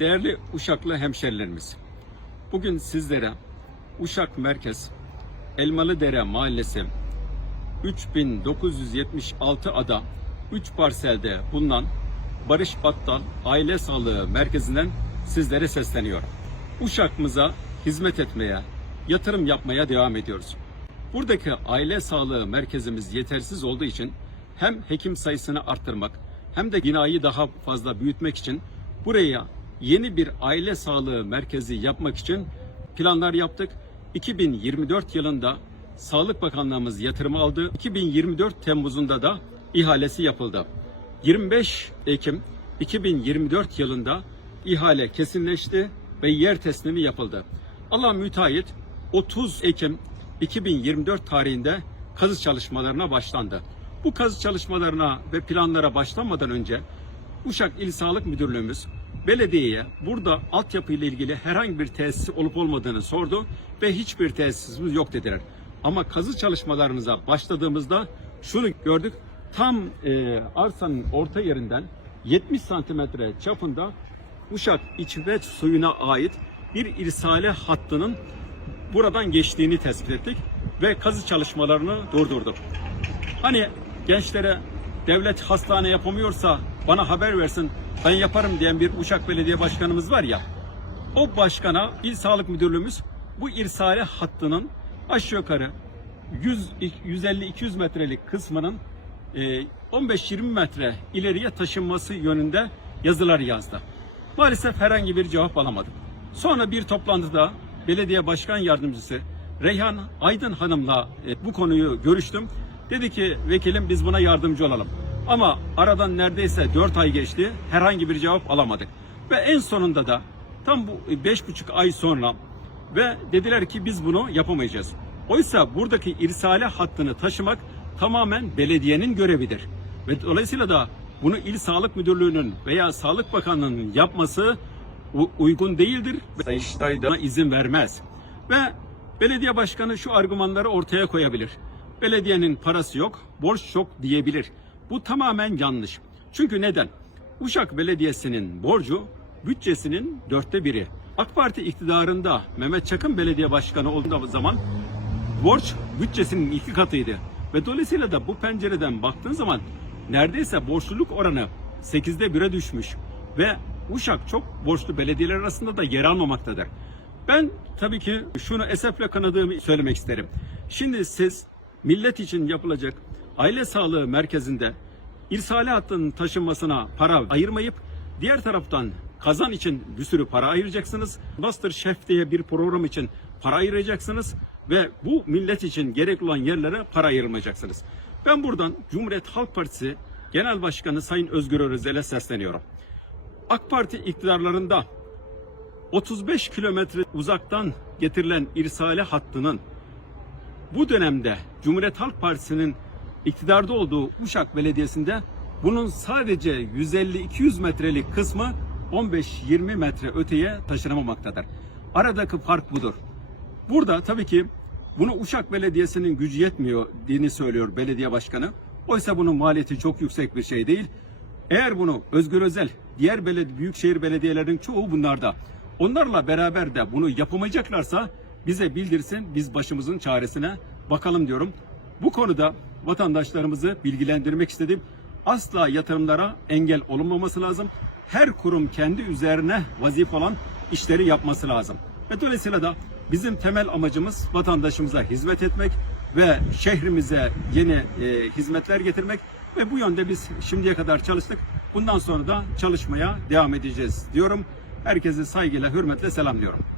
Değerli Uşaklı hemşerilerimiz, bugün sizlere Uşak Merkez Elmalıdere Mahallesi 3976 ada 3 parselde bulunan Barış Battal Aile Sağlığı Merkezi'nden sizlere sesleniyorum. Uşak'ımıza hizmet etmeye, yatırım yapmaya devam ediyoruz. Buradaki aile sağlığı merkezimiz yetersiz olduğu için hem hekim sayısını arttırmak hem de binayı daha fazla büyütmek için buraya yeni bir aile sağlığı merkezi yapmak için planlar yaptık. 2024 yılında Sağlık Bakanlığımız yatırımı aldı. 2024 Temmuz'unda da ihalesi yapıldı. 25 Ekim 2024 yılında ihale kesinleşti ve yer teslimi yapıldı. Allah müteahhit 30 Ekim 2024 tarihinde kazı çalışmalarına başlandı. Bu kazı çalışmalarına ve planlara başlamadan önce Uşak İl Sağlık Müdürlüğümüz belediyeye burada altyapı ile ilgili herhangi bir tesis olup olmadığını sordu ve hiçbir tesisimiz yok dediler. Ama kazı çalışmalarımıza başladığımızda şunu gördük. Tam e, arsanın orta yerinden 70 santimetre çapında Uşak içme suyuna ait bir irsale hattının buradan geçtiğini tespit ettik ve kazı çalışmalarını durdurduk. Hani gençlere devlet hastane yapamıyorsa bana haber versin ben yaparım diyen bir Uşak Belediye Başkanımız var ya. O başkana İl Sağlık Müdürlüğümüz bu irsale hattının aşağı yukarı 100 150-200 metrelik kısmının e, 15-20 metre ileriye taşınması yönünde yazılar yazdı. Maalesef herhangi bir cevap alamadım. Sonra bir toplantıda belediye başkan yardımcısı Reyhan Aydın Hanım'la e, bu konuyu görüştüm. Dedi ki vekilim biz buna yardımcı olalım. Ama aradan neredeyse 4 ay geçti. Herhangi bir cevap alamadık. Ve en sonunda da tam bu 5,5 ay sonra ve dediler ki biz bunu yapamayacağız. Oysa buradaki irsale hattını taşımak tamamen belediyenin görevidir. Ve dolayısıyla da bunu İl Sağlık Müdürlüğü'nün veya Sağlık Bakanlığı'nın yapması uygun değildir. Sayıştay da izin vermez. Ve belediye başkanı şu argümanları ortaya koyabilir. Belediyenin parası yok, borç çok diyebilir. Bu tamamen yanlış. Çünkü neden? Uşak Belediyesi'nin borcu bütçesinin dörtte biri. AK Parti iktidarında Mehmet Çakın belediye başkanı olduğu zaman borç bütçesinin iki katıydı. Ve dolayısıyla da bu pencereden baktığın zaman neredeyse borçluluk oranı 8'de 1'e düşmüş. Ve Uşak çok borçlu belediyeler arasında da yer almamaktadır. Ben tabii ki şunu esefle kanadığımı söylemek isterim. Şimdi siz millet için yapılacak aile sağlığı merkezinde irsale hattının taşınmasına para ayırmayıp diğer taraftan kazan için bir sürü para ayıracaksınız. Master Chef diye bir program için para ayıracaksınız ve bu millet için gerekli olan yerlere para ayırmayacaksınız. Ben buradan Cumhuriyet Halk Partisi Genel Başkanı Sayın Özgür Özel'e sesleniyorum. AK Parti iktidarlarında 35 kilometre uzaktan getirilen irsale hattının bu dönemde Cumhuriyet Halk Partisi'nin iktidarda olduğu Uşak Belediyesi'nde bunun sadece 150-200 metrelik kısmı 15-20 metre öteye taşınamamaktadır. Aradaki fark budur. Burada tabii ki bunu Uşak Belediyesi'nin gücü yetmiyor dini söylüyor belediye başkanı. Oysa bunun maliyeti çok yüksek bir şey değil. Eğer bunu Özgür Özel, diğer beledi büyükşehir belediyelerinin çoğu bunlarda. Onlarla beraber de bunu yapamayacaklarsa bize bildirsin, biz başımızın çaresine bakalım diyorum. Bu konuda vatandaşlarımızı bilgilendirmek istedim. Asla yatırımlara engel olunmaması lazım. Her kurum kendi üzerine vazif olan işleri yapması lazım. Ve dolayısıyla da bizim temel amacımız vatandaşımıza hizmet etmek ve şehrimize yeni e, hizmetler getirmek ve bu yönde biz şimdiye kadar çalıştık. Bundan sonra da çalışmaya devam edeceğiz diyorum. Herkesi saygıyla, hürmetle selamlıyorum.